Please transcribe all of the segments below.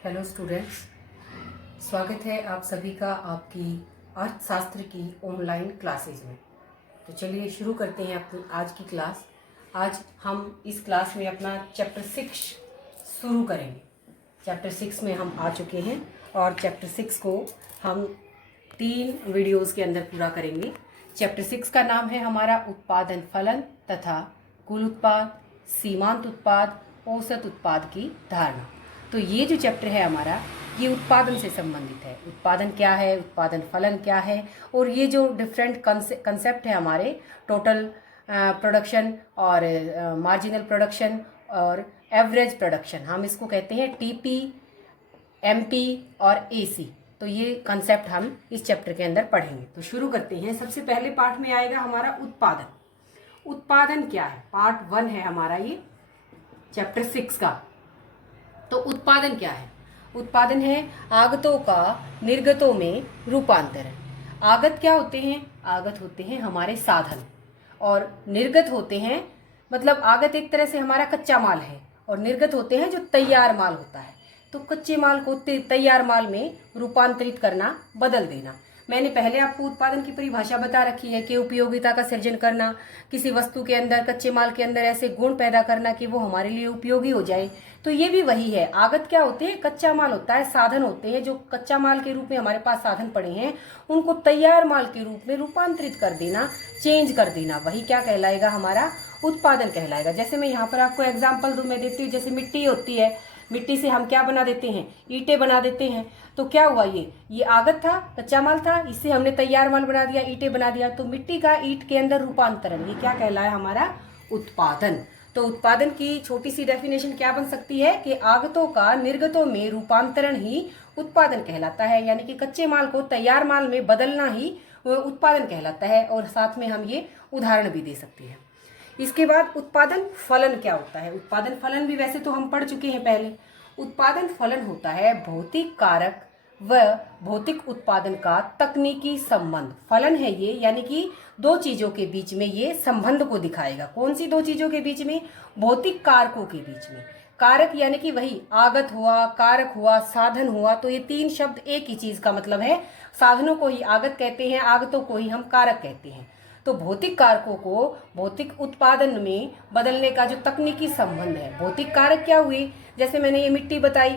Hello students, स्वागत है आप सभी का आपकी अर्थशास्त्र की ऑनलाइन क्लासेज में। तो चलिए शुरू करते हैं अपनी आज की क्लास। आज हम इस क्लास में अपना चैप्टर 6 शुरू करेंगे। चैप्टर 6 में हम आ चुके हैं और चैप्टर 6 को हम 3 वीडियोस के अंदर पूरा करेंगे। चैप्टर 6 का नाम है हमारा उत्पादन फलन तथा कुल उत्पाद, सीमांत उत्पाद, औसत उत्पाद की धारणा। तो ये जो चैप्टर है हमारा, ये उत्पादन से संबंधित है। उत्पादन क्या है, उत्पादन फलन क्या है, और ये जो डिफरेंट कंसेप्ट है हमारे, टोटल प्रोडक्शन और मार्जिनल प्रोडक्शन और एवरेज प्रोडक्शन, हम इसको कहते हैं टीपी, एमपी और एसी। तो ये कंसेप्ट हम इस चैप्टर के अंदर पढ़ेंगे। तो शुरू करते हैं। सबसे पहले पार्ट में आएगा हमारा उत्पादन। उत्पादन क्या है, पार्ट 1 है हमारा ये चैप्टर 6 का। तो उत्पादन क्या है? उत्पादन है आगतों का निर्गतों में रूपांतरण। आगत क्या होते हैं? आगत होते हैं हमारे साधन, और निर्गत होते हैं, मतलब आगत एक तरह से हमारा कच्चा माल है और निर्गत होते हैं जो तैयार माल होता है। तो कच्चे माल को तैयार माल में रूपांतरित करना, बदल देना। मैंने पहले आपको उत्पादन की परिभाषा बता रखी है कि उपयोगिता का सृजन करना, किसी वस्तु के अंदर, कच्चे माल के अंदर ऐसे गुण पैदा करना कि वो हमारे लिए उपयोगी हो जाए। तो ये भी वही है। आगत क्या होते हैं? कच्चा माल होता है, साधन होते हैं जो कच्चा माल के रूप में हमारे पास साधन पड़े हैं, उनको तैयार माल के रूप में रूपांतरित कर देना, चेंज कर देना, वही क्या कहलाएगा? हमारा उत्पादन कहलाएगा। जैसे मैं यहाँ पर आपको एग्जाम्पल दूं, मैं देती हूँ। जैसे मिट्टी होती है, मिट्टी से हम क्या बना देते हैं? ईंटें बना देते हैं। तो क्या हुआ? ये आगत था, कच्चा माल था, इससे हमने तैयार माल बना दिया, ईंटें बना दिया। तो मिट्टी का ईंट के अंदर रूपांतरण, ये क्या कहलाया? हमारा उत्पादन। तो उत्पादन की छोटी सी डेफिनेशन क्या बन सकती है कि आगतों का निर्गतों में रूपांतरण ही उत्पादन कहलाता है, यानी कि कच्चे माल को तैयार माल में बदलना ही उत्पादन कहलाता है। और साथ में हम ये उदाहरण भी दे सकते हैं। इसके बाद उत्पादन फलन क्या होता है? उत्पादन फलन भी वैसे तो हम पढ़ चुके हैं पहले। उत्पादन फलन होता है भौतिक कारक व भौतिक उत्पादन का तकनीकी संबंध। फलन है ये, यानी कि दो चीजों के बीच में ये संबंध को दिखाएगा। कौन सी दो चीजों के बीच में? भौतिक कारकों के बीच में। कारक यानी कि वही आगत हुआ, कारक हुआ, साधन हुआ। तो ये 3 शब्द एक ही चीज का मतलब है। साधनों को ही आगत कहते हैं, आगतों को ही हम कारक कहते हैं। तो भौतिक कारकों को भौतिक उत्पादन में बदलने का जो तकनीकी संबंध है। भौतिक कारक क्या हुए? जैसे मैंने ये मिट्टी बताई,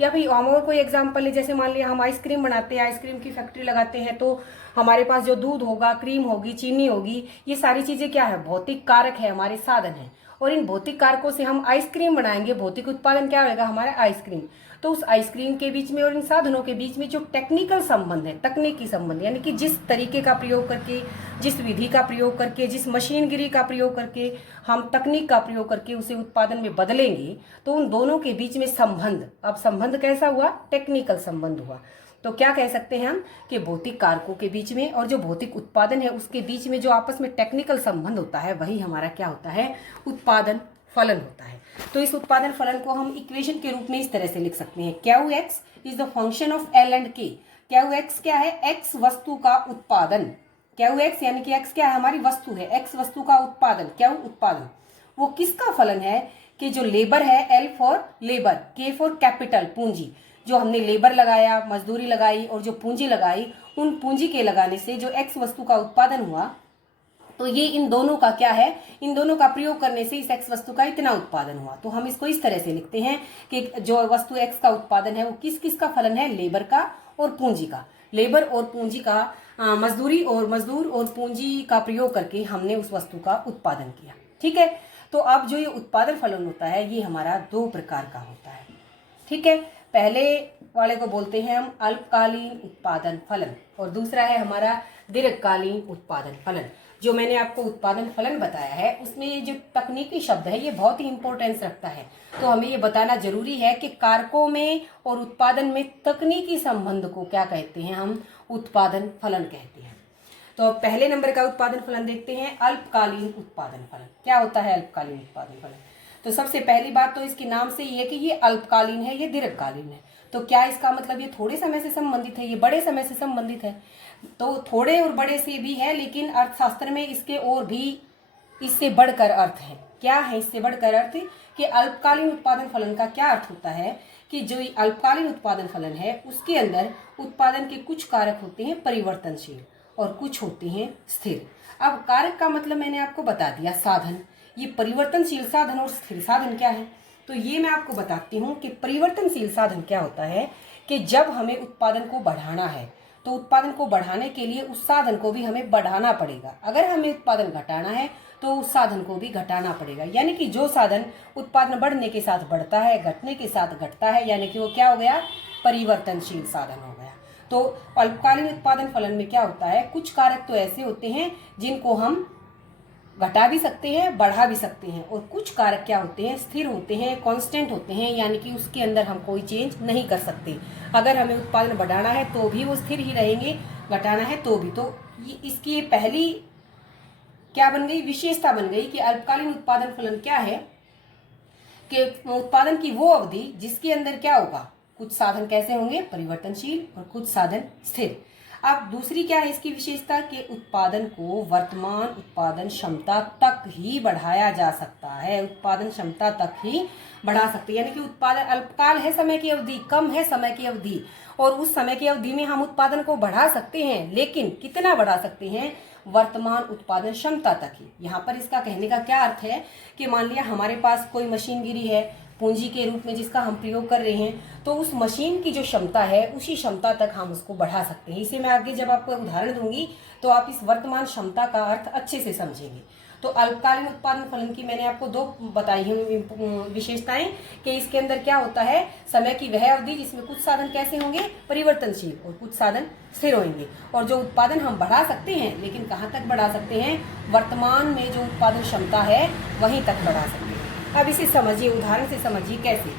या फिर हम और कोई एग्जांपल है। जैसे मान लिया हम आइसक्रीम बनाते हैं, आइसक्रीम की फैक्ट्री लगाते हैं, तो हमारे पास जो दूध होगा, क्रीम होगी, चीनी होगी, ये सारी चीजें क्या है? भौतिक कारक है, हमारे साधन है। और इन भौतिक कारकों से हम आइसक्रीम बनाएंगे, भौतिक उत्पादन क्या होगा? हमारा आइसक्रीम। तो उस आइसक्रीम के बीच में और इन साधनों के बीच में जो टेक्निकल संबंध है, तकनीकी संबंध, यानी कि जिस तरीके का प्रयोग करके, जिस विधि का प्रयोग करके, जिस मशीनगिरी का प्रयोग करके, हम तकनीक का प्रयोग करके उसे उत्पादन में बदलेंगे, तो उन दोनों के बीच में संबंध, अब संबंध कैसा हुआ? टेक्निकल संबंध हुआ। तो क्या कह सकते हैं हम कि भौतिक कारकों के बीच में और जो भौतिक उत्पादन है उसके बीच में जो आपस में टेक्निकल संबंध होता है, वही हमारा क्या होता है? उत्पादन फलन होता है। तो इस उत्पादन फलन को हम इक्वेशन के रूप में इस तरह से लिख सकते हैं। Q x is the function of L and के। क्यू एक्स क्या है? एक्स वस्तु का उत्पादन। क्यू एक्स यानी कि एक्स क्या है? हमारी वस्तु है, एक्स वस्तु का उत्पादन। क्यू उत्पादन, वो किसका फलन है? कि जो लेबर है, एल फॉर लेबर, के फॉर कैपिटल, पूंजी। जो हमने लेबर लगाया, मजदूरी लगाई और जो पूंजी लगाई, उन पूंजी के लगाने से जो एक्स वस्तु का उत्पादन हुआ, तो ये इन दोनों का क्या है? इन दोनों का प्रयोग करने से इस एक्स वस्तु का इतना उत्पादन हुआ। तो हम इसको इस तरह से लिखते हैं कि जो वस्तु एक्स का उत्पादन है वो किस किस का फलन है? लेबर का और पूंजी का। लेबर और पूंजी का, मजदूर और पूंजी का प्रयोग करके हमने उस वस्तु का उत्पादन किया। ठीक है। तो अब जो ये उत्पादन फलन होता है, ये हमारा 2 प्रकार का होता है। ठीक है। पहले वाले को बोलते हैं हम अल्पकालीन उत्पादन फलन, और दूसरा है हमारा दीर्घकालीन उत्पादन फलन। जो मैंने आपको उत्पादन फलन बताया है, उसमें ये जो तकनीकी शब्द है, ये बहुत ही इंपॉर्टेंस रखता है। तो हमें ये बताना जरूरी है कि कारकों में और उत्पादन में तकनीकी संबंध को क्या कहते हैं? हम उत्पादन फलन कहते हैं। तो अब पहले नंबर का उत्पादन फलन देखते हैं, अल्पकालीन उत्पादन फलन। क्या होता है अल्पकालीन उत्पादन फलन? तो सबसे पहली बात तो इसके नाम से ये है कि ये अल्पकालीन है, ये दीर्घकालीन है। तो क्या इसका मतलब ये थोड़े समय से संबंधित है, ये बड़े समय से संबंधित है? तो थोड़े और बड़े से भी है, लेकिन अर्थशास्त्र में इसके और भी, इससे बढ़कर अर्थ है। क्या है इससे बढ़कर अर्थ कि अल्पकालीन उत्पादन फलन का क्या अर्थ होता है कि जो अल्पकालीन उत्पादन फलन है उसके अंदर उत्पादन के कुछ कारक होते हैं परिवर्तनशील और कुछ होते हैं स्थिर। अब कारक का मतलब मैंने आपको बता दिया, साधन। ये परिवर्तनशील साधन और स्थिर साधन क्या है, तो ये मैं आपको बताती हूँ कि परिवर्तनशील साधन क्या होता है कि जब हमें उत्पादन को बढ़ाना है तो उत्पादन को बढ़ाने के लिए उस साधन को भी हमें बढ़ाना पड़ेगा। अगर हमें उत्पादन घटाना है तो उस साधन को भी घटाना पड़ेगा, यानी कि जो साधन उत्पादन बढ़ने के साथ बढ़ता है, घटने के साथ घटता है, यानी कि वो क्या हो गया, परिवर्तनशील साधन हो गया। तो अल्पकालीन उत्पादन फलन में क्या होता है, कुछ कारक तो ऐसे होते हैं जिनको हम घटा भी सकते हैं, बढ़ा भी सकते हैं, और कुछ कारक क्या होते हैं, स्थिर होते हैं, कांस्टेंट होते हैं, यानी कि उसके अंदर हम कोई चेंज नहीं कर सकते। अगर हमें उत्पादन बढ़ाना है तो भी वो स्थिर ही रहेंगे, घटाना है तो भी। तो ये इसकी पहली क्या बन गई, विशेषता बन गई कि अल्पकालीन उत्पादन फलन क्या है कि उत्पादन की वो अवधि जिसके अंदर क्या होगा, कुछ साधन कैसे होंगे, परिवर्तनशील, और कुछ साधन स्थिर। अब दूसरी क्या है इसकी विशेषता कि उत्पादन को वर्तमान उत्पादन क्षमता तक ही बढ़ाया जा सकता है, उत्पादन क्षमता तक ही बढ़ा सकते हैं, यानी कि उत्पादन अल्पकाल है, समय की अवधि कम है, समय की अवधि, और उस समय की अवधि में हम उत्पादन को बढ़ा सकते हैं, लेकिन कितना बढ़ा सकते हैं, वर्तमान उत्पादन क्षमता तक ही। यहाँ पर इसका कहने का क्या अर्थ है कि मान लिया हमारे पास कोई मशीनगिरी है पूंजी के रूप में जिसका हम प्रयोग कर रहे हैं, तो उस मशीन की जो क्षमता है उसी क्षमता तक हम उसको बढ़ा सकते हैं। इसे मैं आगे जब आपको उदाहरण दूंगी तो आप इस वर्तमान क्षमता का अर्थ अच्छे से समझेंगे। तो अल्पकालीन उत्पादन फलन की मैंने आपको दो बताई हैं विशेषताएं कि इसके अंदर क्या होता है, समय की वह अवधि जिसमें कुछ साधन कैसे होंगे, परिवर्तनशील, और कुछ साधन स्थिर होंगे, और जो उत्पादन हम बढ़ा सकते हैं, लेकिन कहाँ तक बढ़ा सकते हैं, वर्तमान में जो उत्पादन क्षमता है वहीं तक बढ़ा सकते हैं। अब इसे समझिए, उदाहरण से समझिए कैसे।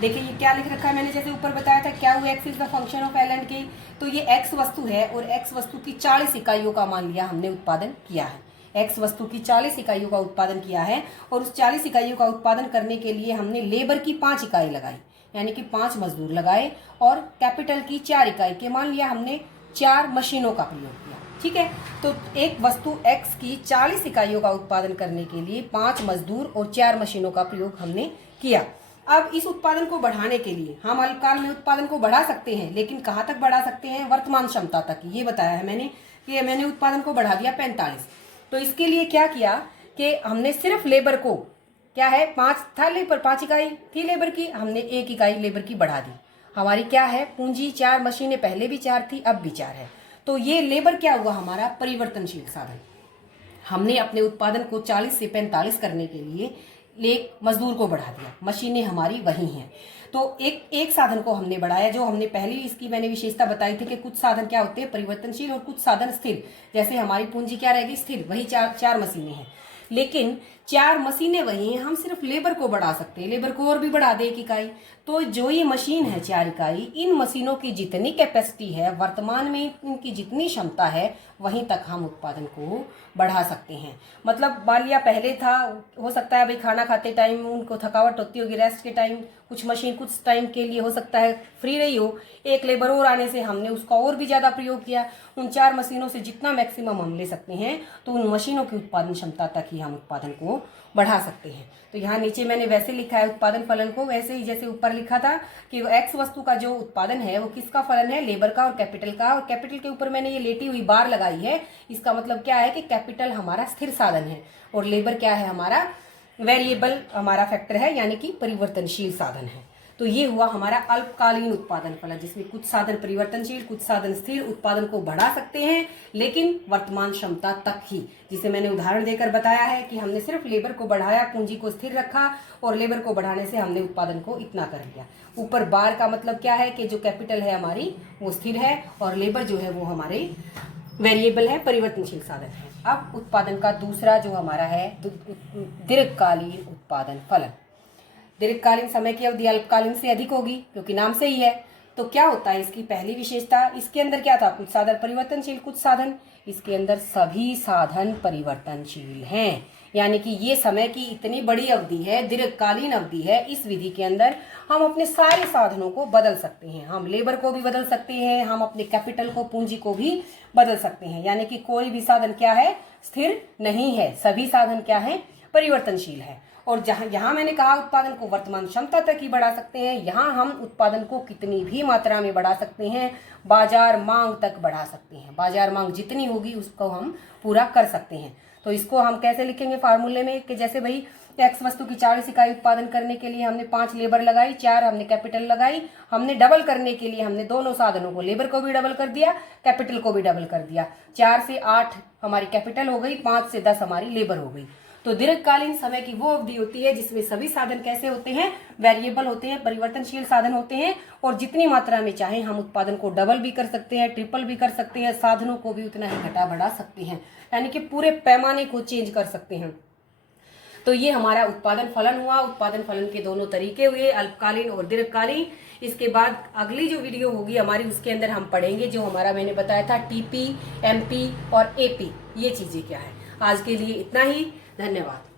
देखिए ये क्या लिख रखा है, मैंने जैसे ऊपर बताया था क्या हुआ, x is the function of L and के। तो ये एक्स वस्तु है और एक्स वस्तु की 40 इकाइयों का मान लिया हमने उत्पादन किया है, एक्स वस्तु की 40 इकाइयों का उत्पादन किया है, और उस 40 इकाइयों का उत्पादन करने के लिए हमने लेबर की 5 इकाई लगाई, यानी कि 5 मजदूर लगाए, और कैपिटल की 4 इकाई के मान लिया हमने 4 मशीनों का प्रयोग किया। ठीक है, तो एक वस्तु x की 40 इकाइयों का उत्पादन करने के लिए 5 मजदूर और 4 मशीनों का प्रयोग हमने किया। अब इस उत्पादन को बढ़ाने के लिए हम अल्पकाल में उत्पादन को बढ़ा सकते हैं, लेकिन कहाँ तक बढ़ा सकते हैं, वर्तमान क्षमता तक। ये बताया है मैंने कि मैंने उत्पादन को बढ़ा दिया 45। तो इसके लिए क्या किया कि हमने सिर्फ लेबर को, क्या है, 5 था लेबर, 5 इकाई थी लेबर की, हमने 1 इकाई लेबर की बढ़ा दी। हमारी क्या है, पूंजी 4 मशीनें, पहले भी 4 थी अब भी 4 है। तो ये लेबर क्या हुआ, हमारा परिवर्तनशील साधन। हमने अपने उत्पादन को 40 से 45 करने के लिए एक मजदूर को बढ़ा दिया, मशीनें हमारी वही हैं। तो एक साधन को हमने बढ़ाया, जो हमने पहले इसकी मैंने विशेषता बताई थी कि कुछ साधन क्या होते हैं, परिवर्तनशील, और कुछ साधन स्थिर। जैसे हमारी पूंजी क्या रहेगी, स्थिर, वही 4 मशीनें हैं, लेकिन 4 मशीनें वही हैं, हम सिर्फ लेबर को बढ़ा सकते हैं, लेबर को और भी बढ़ा दे 1 इकाई। तो जो ये मशीन है 4 इकाई, इन मशीनों की जितनी कैपेसिटी है, वर्तमान में इनकी जितनी क्षमता है, वहीं तक हम उत्पादन को बढ़ा सकते हैं। मतलब मान लिया पहले था, हो सकता है भाई खाना खाते टाइम उनको थकावट होती होगी, रेस्ट के टाइम कुछ मशीन कुछ टाइम के लिए हो सकता है फ्री रही हो, एक लेबर और आने से हमने उसका और भी ज़्यादा प्रयोग किया। उन 4 मशीनों से जितना मैक्सिमम हम ले सकते हैं, तो उन मशीनों की उत्पादन क्षमता तक ही हम उत्पादन को बढ़ा सकते हैं। तो यहाँ नीचे मैंने वैसे लिखा है उत्पादन फलन को, वैसे ही जैसे ऊपर लिखा था कि एक्स वस्तु का जो उत्पादन है वो किसका फलन है, लेबर का और कैपिटल का। और कैपिटल के ऊपर मैंने ये लेटी हुई बार लगाई है, इसका मतलब क्या है कि कैपिटल हमारा स्थिर साधन है और लेबर क्या है, हमारा वेरिएबल, हमारा फैक्टर है, यानी कि परिवर्तनशील साधन है। तो ये हुआ हमारा अल्पकालीन उत्पादन फलन, जिसमें कुछ साधन परिवर्तनशील, कुछ साधन स्थिर, उत्पादन को बढ़ा सकते हैं लेकिन वर्तमान क्षमता तक ही। जिसे मैंने उदाहरण देकर बताया है कि हमने सिर्फ लेबर को बढ़ाया, पूंजी को स्थिर रखा, और लेबर को बढ़ाने से हमने उत्पादन को इतना कर लिया। ऊपर बार का मतलब क्या है कि जो कैपिटल है हमारी वो स्थिर है और लेबर जो है वो हमारे वेरिएबल है, परिवर्तनशील साधन है। अब उत्पादन का दूसरा जो हमारा है दीर्घकालीन उत्पादन फलन। दीर्घकालीन समय की अवधि अल्पकालीन से अधिक होगी क्योंकि नाम से ही है। तो क्या होता है इसकी पहली विशेषता, इसके अंदर क्या था, कुछ साधन परिवर्तनशील, कुछ साधन, इसके अंदर सभी साधन परिवर्तनशील हैं, यानी कि ये समय की इतनी बड़ी अवधि है, दीर्घकालीन अवधि है। इस विधि के अंदर हम अपने सारे साधनों को बदल सकते हैं, हम लेबर को भी बदल सकते हैं, हम अपने कैपिटल को, पूंजी को भी बदल सकते हैं, यानी कि कोई भी साधन क्या है, स्थिर नहीं है, सभी साधन क्या है, परिवर्तनशील है। और जहां यहाँ मैंने कहा उत्पादन को वर्तमान क्षमता तक ही बढ़ा सकते हैं, यहाँ हम उत्पादन को कितनी भी मात्रा में बढ़ा सकते हैं, बाजार मांग तक बढ़ा सकते हैं। बाजार मांग जितनी होगी उसको हम पूरा कर सकते हैं। तो इसको हम कैसे लिखेंगे फार्मूले में कि जैसे भाई एक्स वस्तु की 40 इकाई उत्पादन करने के लिए हमने 5 लेबर लगाई, 4 हमने कैपिटल लगाई, हमने डबल करने के लिए हमने दोनों साधनों को, लेबर को भी डबल कर दिया, कैपिटल को भी डबल कर दिया। 4 से 8 हमारी कैपिटल हो गई, 5 से 10 हमारी लेबर हो गई। तो दीर्घकालीन समय की वो अवधि होती है जिसमें सभी साधन कैसे होते हैं, वेरिएबल होते हैं, परिवर्तनशील साधन होते हैं, और जितनी मात्रा में चाहे हम उत्पादन को डबल भी कर सकते हैं, ट्रिपल भी कर सकते हैं, साधनों को भी उतना ही घटा बढ़ा सकते हैं, यानी कि पूरे पैमाने को चेंज कर सकते हैं। तो ये हमारा उत्पादन फलन हुआ। उत्पादन फलन के दोनों तरीके हुए, अल्पकालीन और दीर्घकालीन। इसके बाद अगली जो वीडियो होगी हमारी, उसके अंदर हम पढ़ेंगे जो हमारा मैंने बताया था टीपी, एमपी और एपी, ये चीजें क्या है। आज के लिए इतना ही, धन्यवाद।